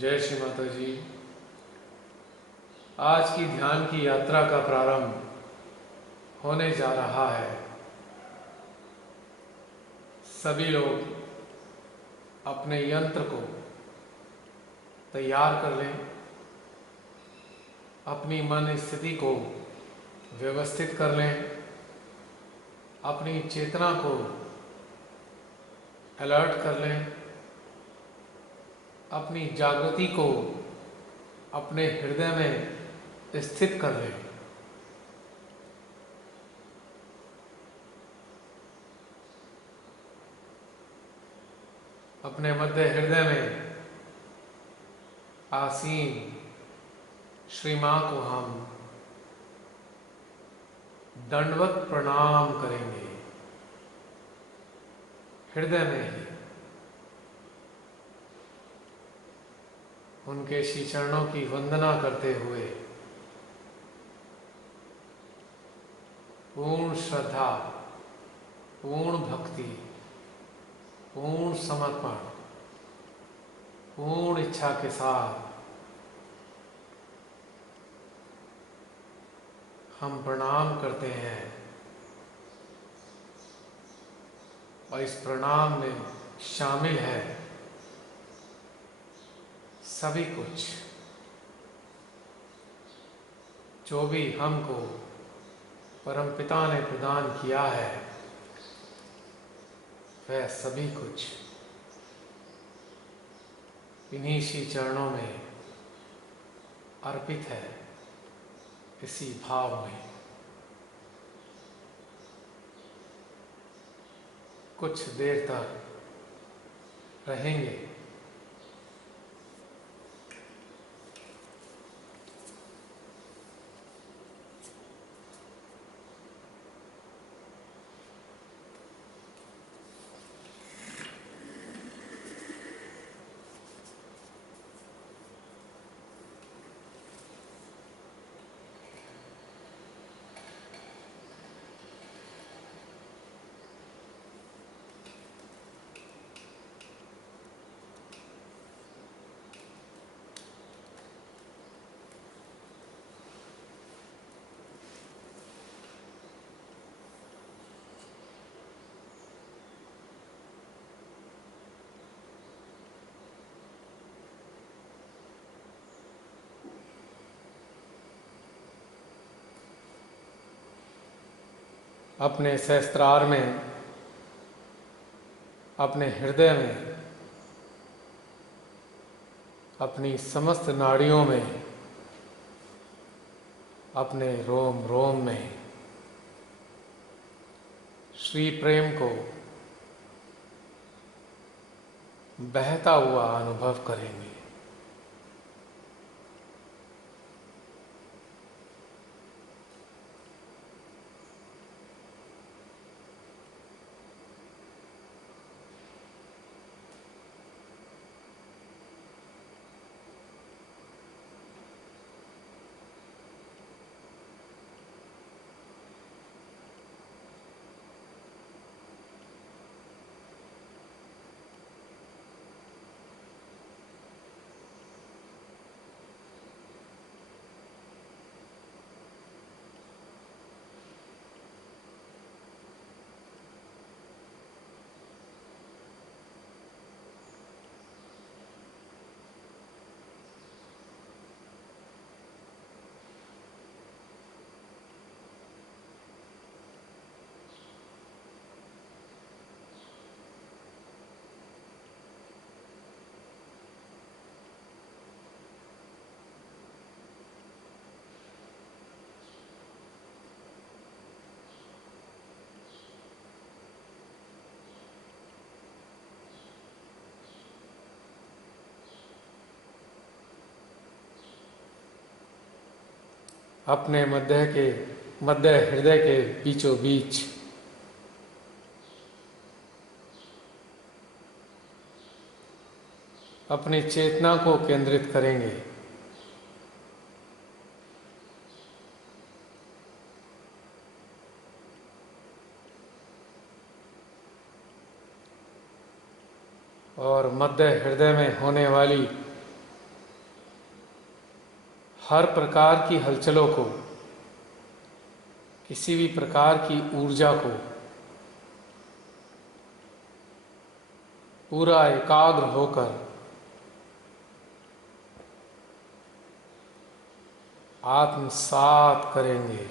जय श्री माता जी। आज की ध्यान की यात्रा का प्रारंभ होने जा रहा है। सभी लोग अपने यंत्र को तैयार कर लें, अपनी मन स्थिति को व्यवस्थित कर लें, अपनी चेतना को अलर्ट कर लें, अपनी जागृति को अपने हृदय में स्थित कर लें। अपने मध्य हृदय में आसीन श्री मां को हम दंडवत प्रणाम करेंगे। हृदय में ही उनके श्री चरणों की वंदना करते हुए पूर्ण श्रद्धा, पूर्ण भक्ति, पूर्ण समर्पण, पूर्ण इच्छा के साथ हम प्रणाम करते हैं। और इस प्रणाम में शामिल है सभी कुछ जो भी हमको परमपिता ने प्रदान किया है, वह सभी कुछ इन्हीं श्री चरणों में अर्पित है। इसी भाव में कुछ देर तक रहेंगे। अपने सहस्त्रार में, अपने हृदय में, अपनी समस्त नाड़ियों में, अपने रोम रोम में श्री प्रेम को बहता हुआ अनुभव करेंगे। अपने मध्य हृदय के बीचों बीच अपनी चेतना को केंद्रित करेंगे। और मध्य हृदय में होने वाली हर प्रकार की हलचलों को, किसी भी प्रकार की ऊर्जा को पूरा एकाग्र होकर आत्मसात करेंगे।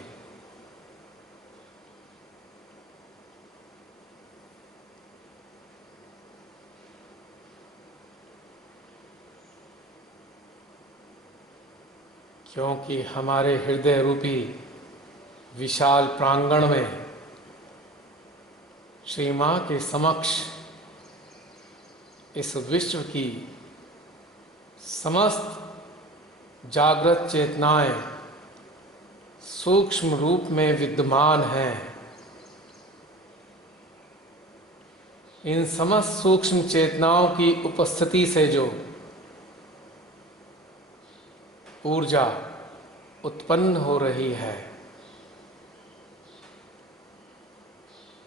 क्योंकि हमारे हृदय रूपी विशाल प्रांगण में श्री मां के समक्ष इस विश्व की समस्त जागृत चेतनाएं सूक्ष्म रूप में विद्यमान हैं। इन समस्त सूक्ष्म चेतनाओं की उपस्थिति से जो ऊर्जा उत्पन्न हो रही है,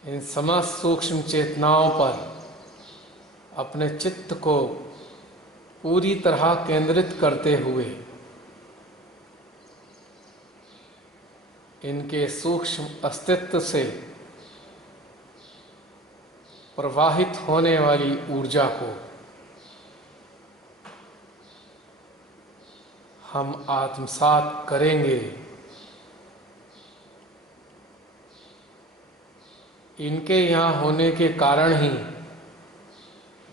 इन समस्त सूक्ष्म चेतनाओं पर अपने चित्त को पूरी तरह केंद्रित करते हुए इनके सूक्ष्म अस्तित्व से प्रवाहित होने वाली ऊर्जा को हम आत्मसात करेंगे। इनके यहाँ होने के कारण ही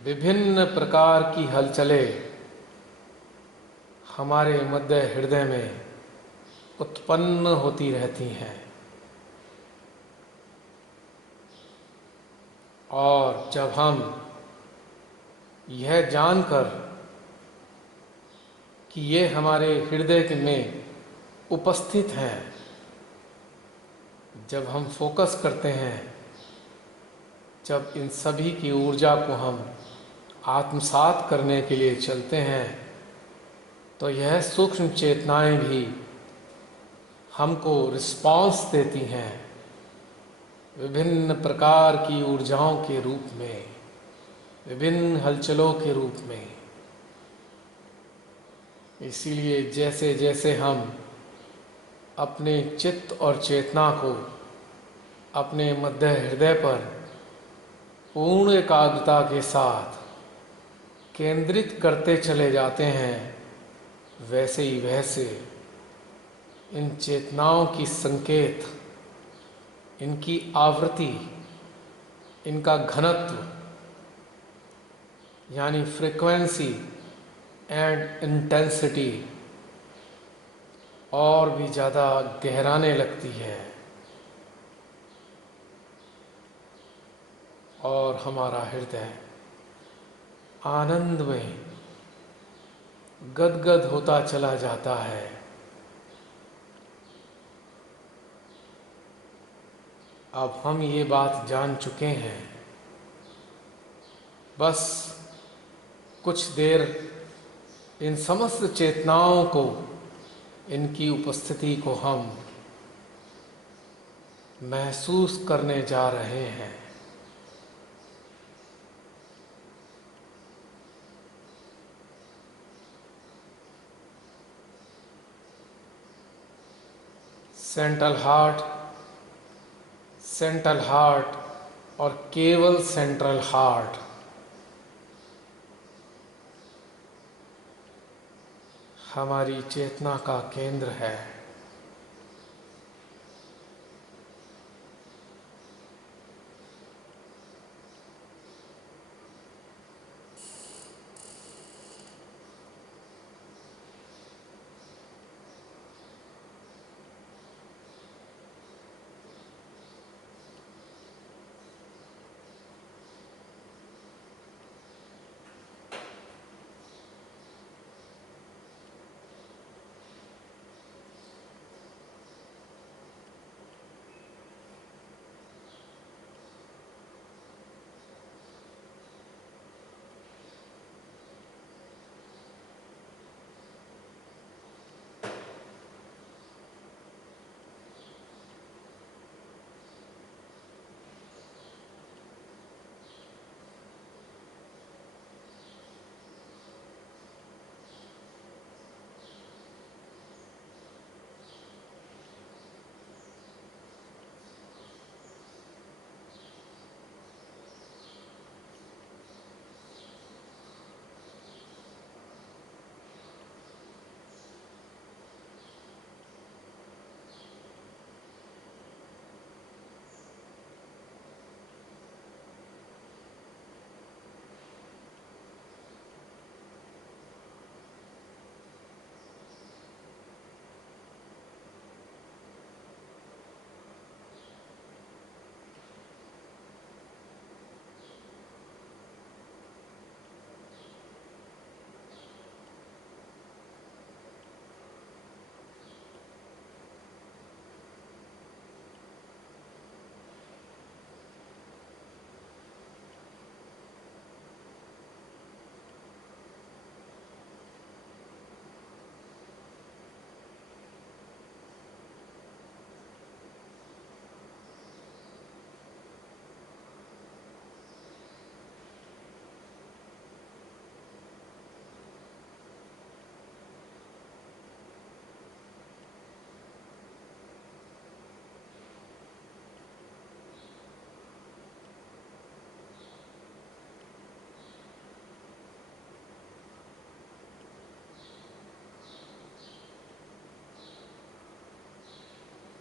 विभिन्न प्रकार की हलचलें हमारे मध्य हृदय में उत्पन्न होती रहती हैं। और जब हम यह जानकर कि ये हमारे हृदय में उपस्थित हैं, जब हम फोकस करते हैं, जब इन सभी की ऊर्जा को हम आत्मसात करने के लिए चलते हैं, तो यह सूक्ष्म चेतनाएं भी हमको रिस्पॉन्स देती हैं विभिन्न प्रकार की ऊर्जाओं के रूप में, विभिन्न हलचलों के रूप में। इसीलिए जैसे जैसे हम अपने चित्त और चेतना को अपने मध्य हृदय पर पूर्ण एकाग्रता के साथ केंद्रित करते चले जाते हैं, वैसे ही वैसे इन चेतनाओं की संकेत, इनकी आवृत्ति, इनका घनत्व यानी फ्रीक्वेंसी एंड इंटेंसिटी और भी ज़्यादा गहराने लगती है और हमारा हृदय आनंद में गदगद होता चला जाता है। अब हम ये बात जान चुके हैं, बस कुछ देर इन समस्त चेतनाओं को, इनकी उपस्थिति को हम महसूस करने जा रहे हैं। सेंट्रल हार्ट और केवल सेंट्रल हार्ट हमारी चेतना का केंद्र है।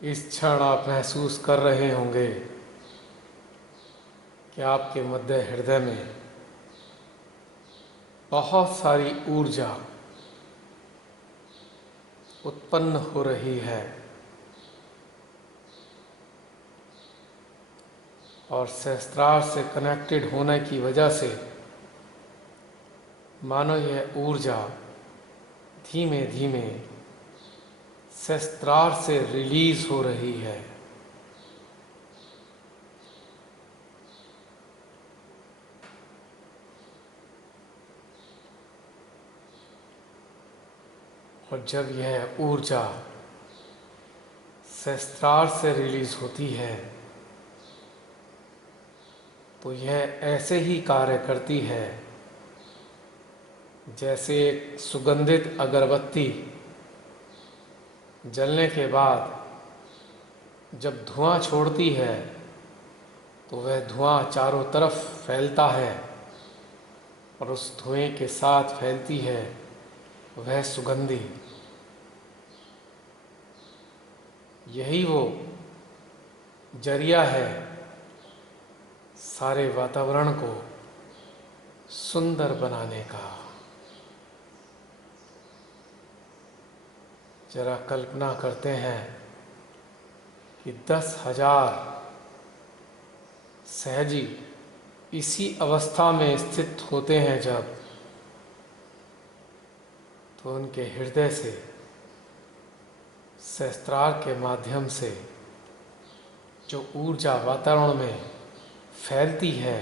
इस क्षण आप महसूस कर रहे होंगे कि आपके मध्य हृदय में बहुत सारी ऊर्जा उत्पन्न हो रही है और सहस्त्रार से कनेक्टेड होने की वजह से मानो यह ऊर्जा धीमे धीमे सहस्त्रार से रिलीज हो रही है। और जब यह ऊर्जा सहस्त्रार से रिलीज होती है तो यह ऐसे ही कार्य करती है जैसे एक सुगंधित अगरबत्ती जलने के बाद जब धुआं छोड़ती है तो वह धुआं चारों तरफ फैलता है और उस धुएं के साथ फैलती है वह सुगंधी। यही वो जरिया है सारे वातावरण को सुंदर बनाने का। जरा कल्पना करते हैं कि 10,000 सहजी इसी अवस्था में स्थित होते हैं जब, तो उनके हृदय से सहस्त्रार के माध्यम से जो ऊर्जा वातावरण में फैलती है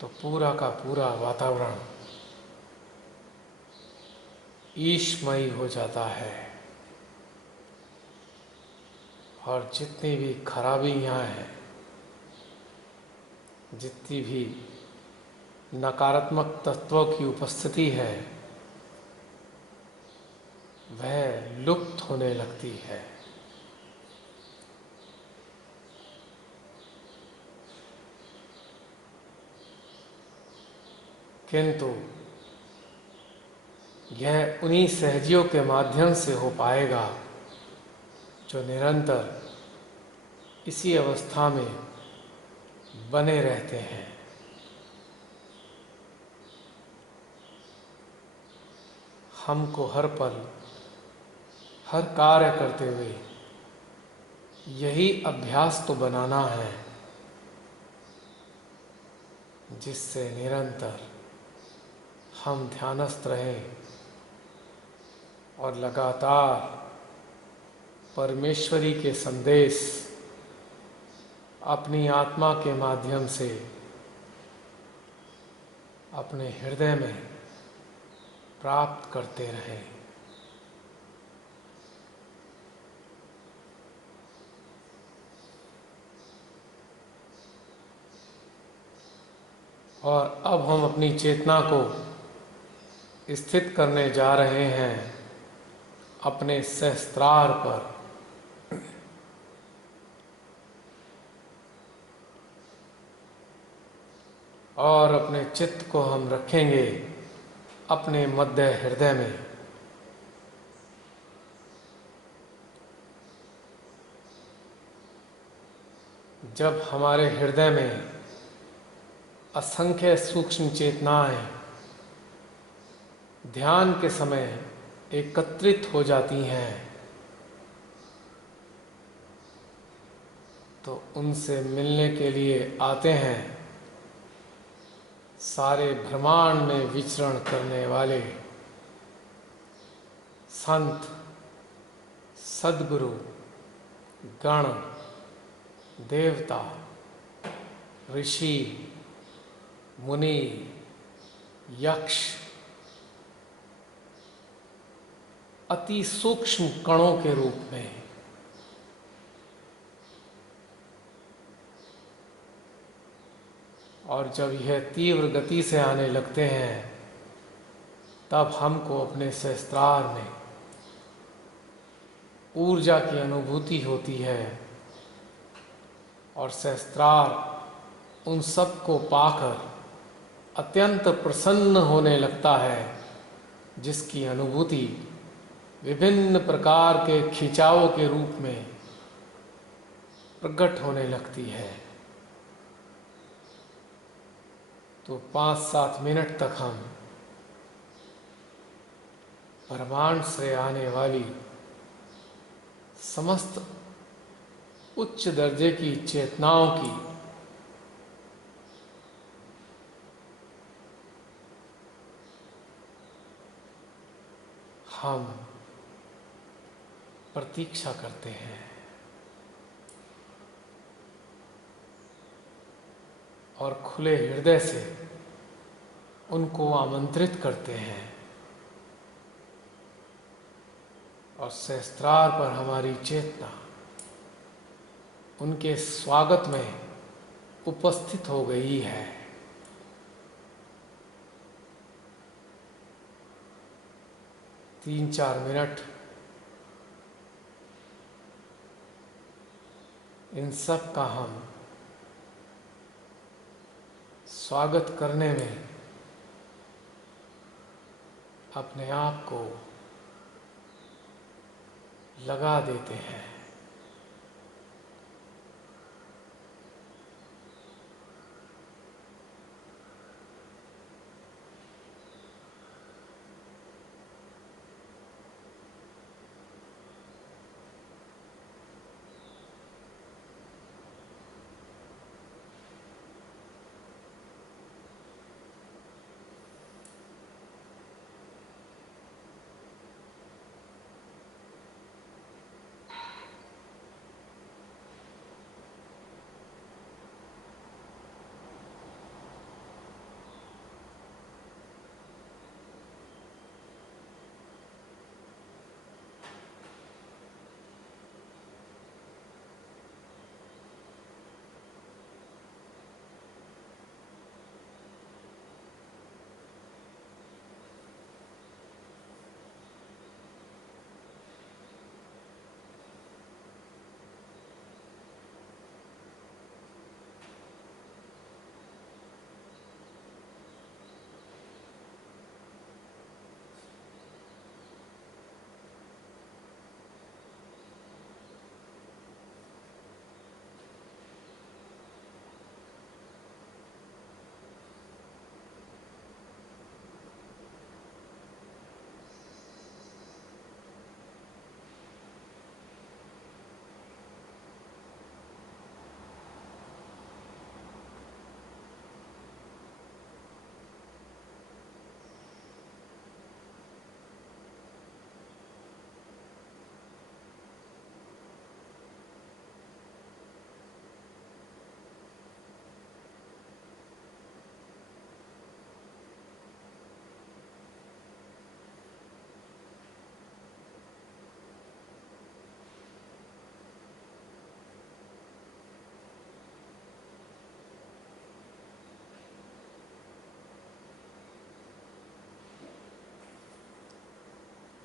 तो पूरा का पूरा वातावरण ईशमयी हो जाता है और जितनी भी खराबी यहाँ है, जितनी भी नकारात्मक तत्वों की उपस्थिति है वह लुप्त होने लगती है। किंतु यह उन्हीं सहजियों के माध्यम से हो पाएगा जो निरंतर इसी अवस्था में बने रहते हैं। हमको हर पल हर कार्य करते हुए यही अभ्यास तो बनाना है जिससे निरंतर हम ध्यानस्थ रहें और लगातार परमेश्वरी के संदेश अपनी आत्मा के माध्यम से अपने हृदय में प्राप्त करते रहें। और अब हम अपनी चेतना को स्थित करने जा रहे हैं अपने सहस्त्रार पर। और अपने चित्त को हम रखेंगे अपने मध्य हृदय में। जब हमारे हृदय में असंख्य सूक्ष्म चेतनाएं ध्यान के समय एकत्रित हो जाती हैं तो उनसे मिलने के लिए आते हैं सारे ब्रह्मांड में विचरण करने वाले संत, सद्गुरु, गण, देवता, ऋषि, मुनि, यक्ष, अति सूक्ष्म कणों के रूप में। और जब यह तीव्र गति से आने लगते हैं तब हमको अपने सहस्त्रार में ऊर्जा की अनुभूति होती है और सहस्त्रार उन सब को पाकर अत्यंत प्रसन्न होने लगता है जिसकी अनुभूति विभिन्न प्रकार के खिंचाव के रूप में प्रकट होने लगती है। तो 5-7 मिनट तक हम ब्रह्मांड से आने वाली समस्त उच्च दर्जे की चेतनाओं की हम प्रतीक्षा करते हैं और खुले हृदय से उनको आमंत्रित करते हैं और सहस्त्रार पर हमारी चेतना उनके स्वागत में उपस्थित हो गई है। तीन 4 मिनट इन सब का हम स्वागत करने में अपने आप को लगा देते हैं।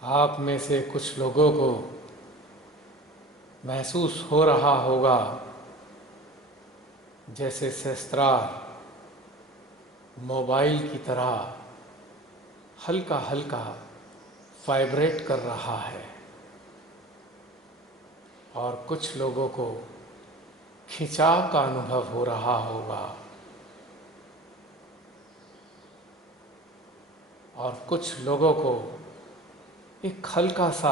आप में से कुछ लोगों को महसूस हो रहा होगा जैसे सहस्त्रार मोबाइल की तरह हल्का हल्का वाइब्रेट कर रहा है और कुछ लोगों को खिंचाव का अनुभव हो रहा होगा और कुछ लोगों को एक हल्का सा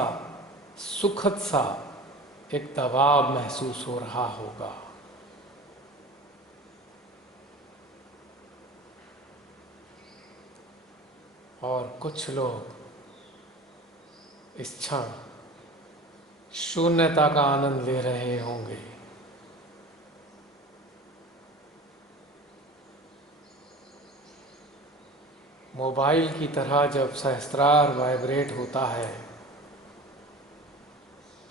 सुखद सा एक दबाव महसूस हो रहा होगा। और कुछ लोग इस क्षण शून्यता का आनंद ले रहे होंगे। मोबाइल की तरह जब सहस्त्रार वाइब्रेट होता है,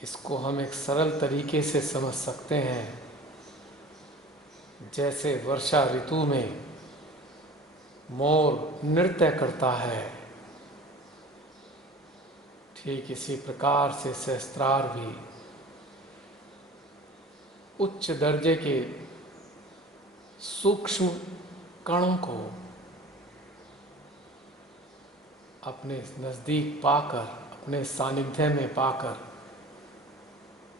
इसको हम एक सरल तरीके से समझ सकते हैं। जैसे वर्षा ऋतु में मोर नृत्य करता है, ठीक इसी प्रकार से सहस्त्रार भी उच्च दर्जे के सूक्ष्म कणों को अपने नज़दीक पाकर अपने सानिध्य में पाकर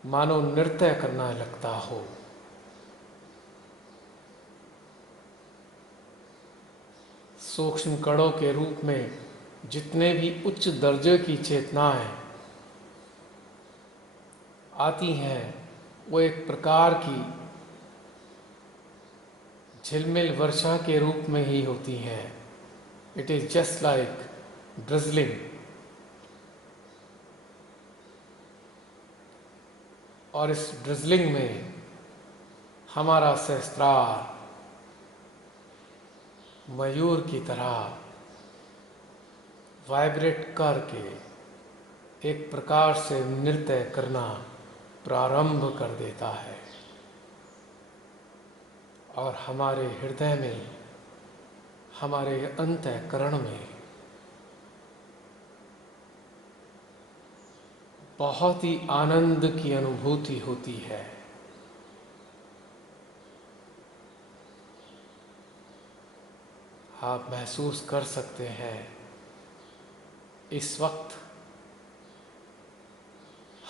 मानो नृत्य करना लगता हो। सूक्ष्म कणों के रूप में जितने भी उच्च दर्जे की चेतनाएं आती हैं, वो एक प्रकार की झिलमिल वर्षा के रूप में ही होती हैं। It is just like drizzling. और इस ड्रिजलिंग में हमारा सहस्त्रार मयूर की तरह वाइब्रेट करके एक प्रकार से नृत्य करना प्रारंभ कर देता है और हमारे हृदय में, हमारे अंतःकरण में बहुत ही आनंद की अनुभूति होती है। आप महसूस कर सकते हैं इस वक्त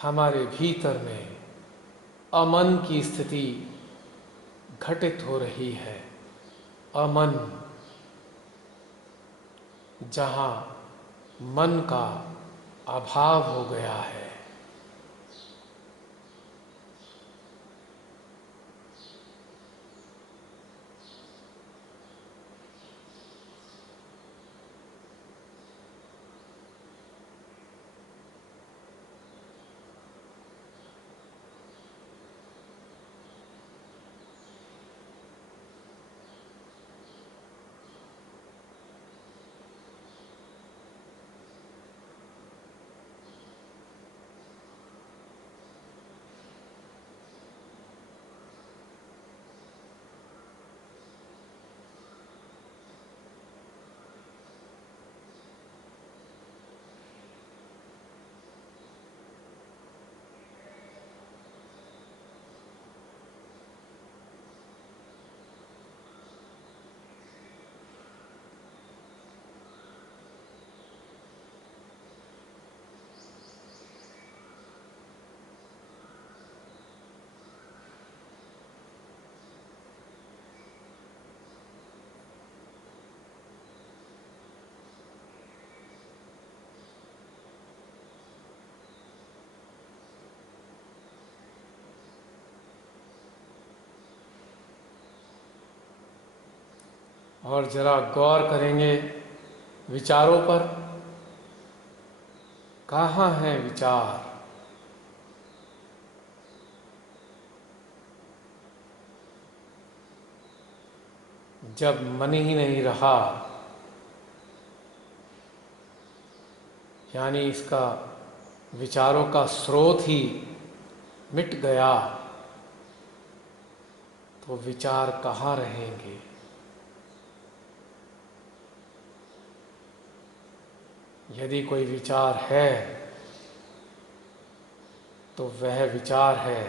हमारे भीतर में अमन की स्थिति घटित हो रही है। अमन, जहाँ मन का अभाव हो गया है। और जरा गौर करेंगे विचारों पर। कहाँ हैं विचार? जब मन ही नहीं रहा, यानी इसका विचारों का स्रोत ही मिट गया, तो विचार कहाँ रहेंगे? यदि कोई विचार है तो वह विचार है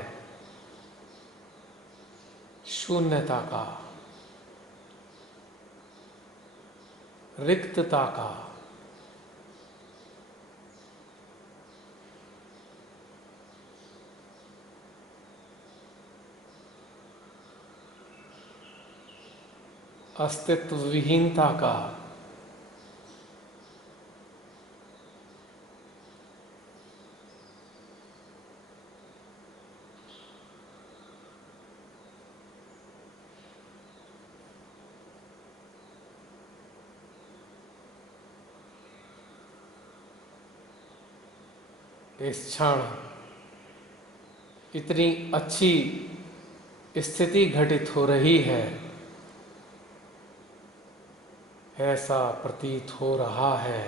शून्यता का, रिक्तता का। अस्तित्व विहीनता का। इस क्षण इतनी अच्छी स्थिति घटित हो रही है, ऐसा प्रतीत हो रहा है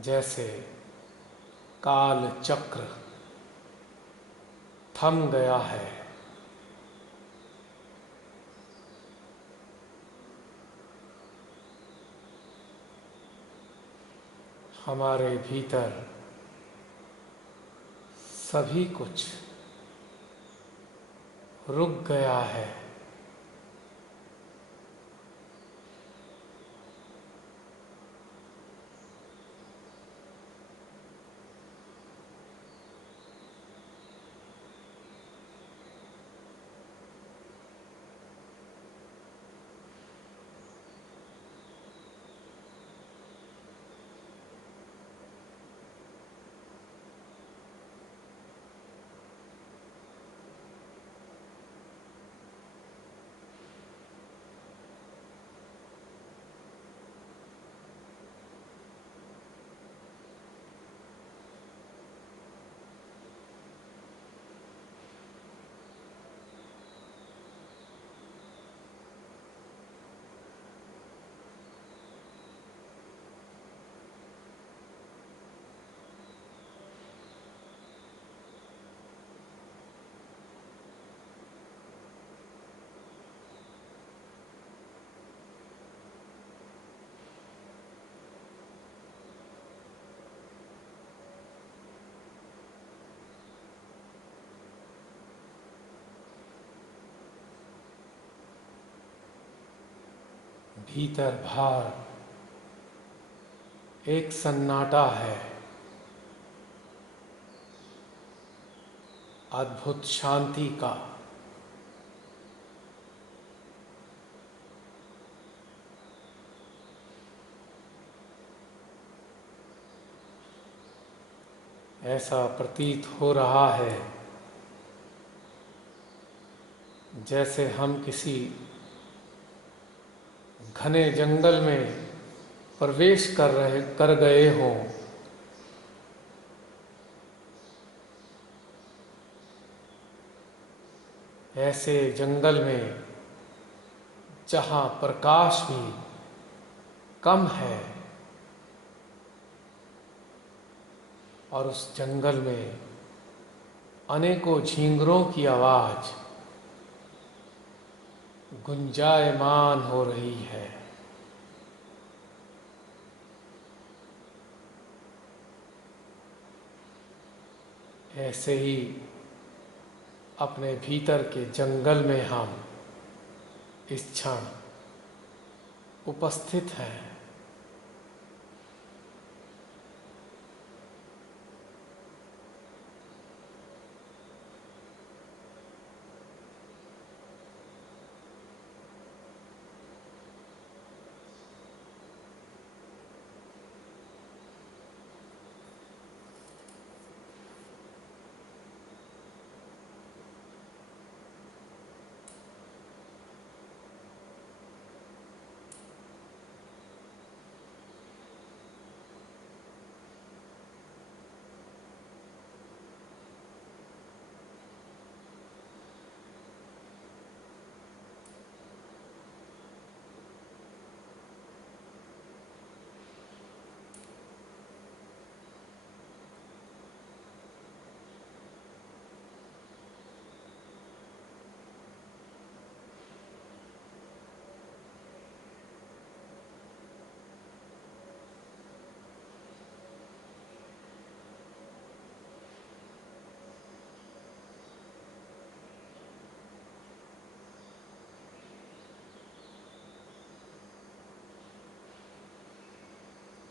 जैसे काल चक्र थम गया है। हमारे भीतर सभी कुछ रुक गया है। भीतर बाहर एक सन्नाटा है, अद्भुत शांति का। ऐसा प्रतीत हो रहा है जैसे हम किसी घने जंगल में प्रवेश कर गए हों। ऐसे जंगल में जहाँ प्रकाश भी कम है और उस जंगल में अनेकों झींगरों की आवाज गुंजायमान हो रही है। ऐसे ही अपने भीतर के जंगल में हम इस क्षण उपस्थित हैं।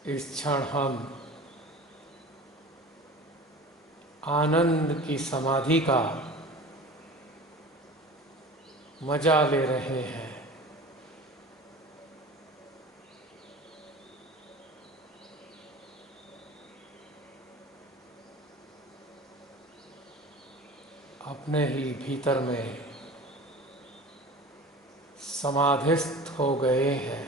इस क्षण हम आनंद की समाधि का मजा ले रहे हैं। अपने ही भीतर में समाधिस्थ हो गए हैं।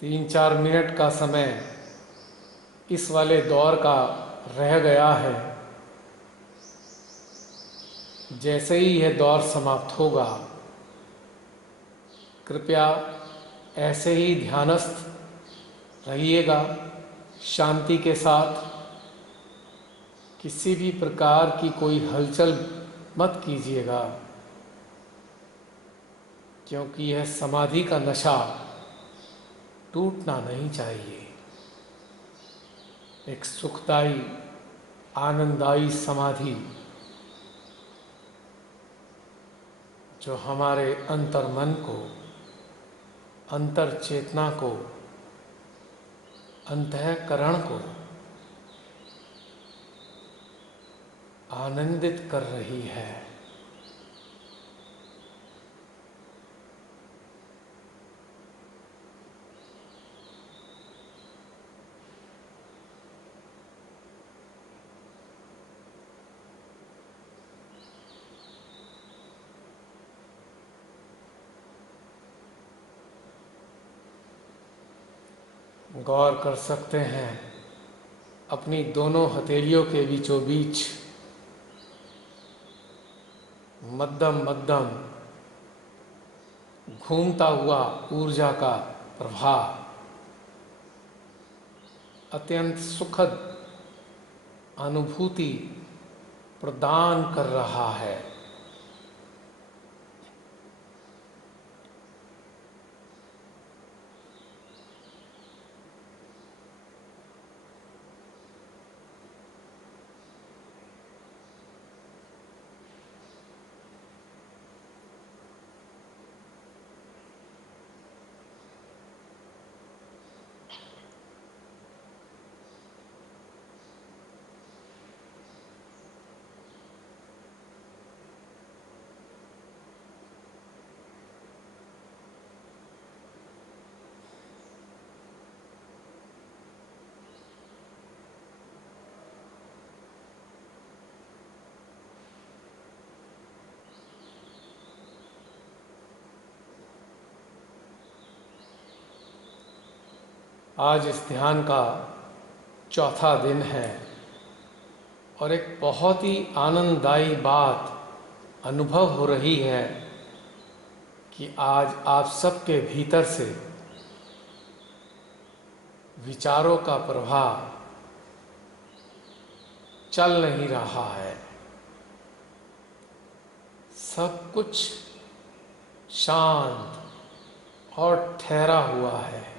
तीन चार मिनट का समय इस वाले दौर का रह गया है। जैसे ही यह दौर समाप्त होगा, कृपया ऐसे ही ध्यानस्थ रहिएगा, शांति के साथ। किसी भी प्रकार की कोई हलचल मत कीजिएगा, क्योंकि यह समाधि का नशा टूटना नहीं चाहिए। एक सुखदायी आनंददायी समाधि जो हमारे अंतर मन को, अंतर चेतना को, अंतःकरण को आनंदित कर रही है। गौर कर सकते हैं अपनी दोनों हथेलियों के बीचों बीच मध्यम मध्यम घूमता हुआ ऊर्जा का प्रवाह अत्यंत सुखद अनुभूति प्रदान कर रहा है। आज इस ध्यान का चौथा दिन है और एक बहुत ही आनंददायी बात अनुभव हो रही है कि आज आप सबके भीतर से विचारों का प्रवाह चल नहीं रहा है। सब कुछ शांत और ठहरा हुआ है।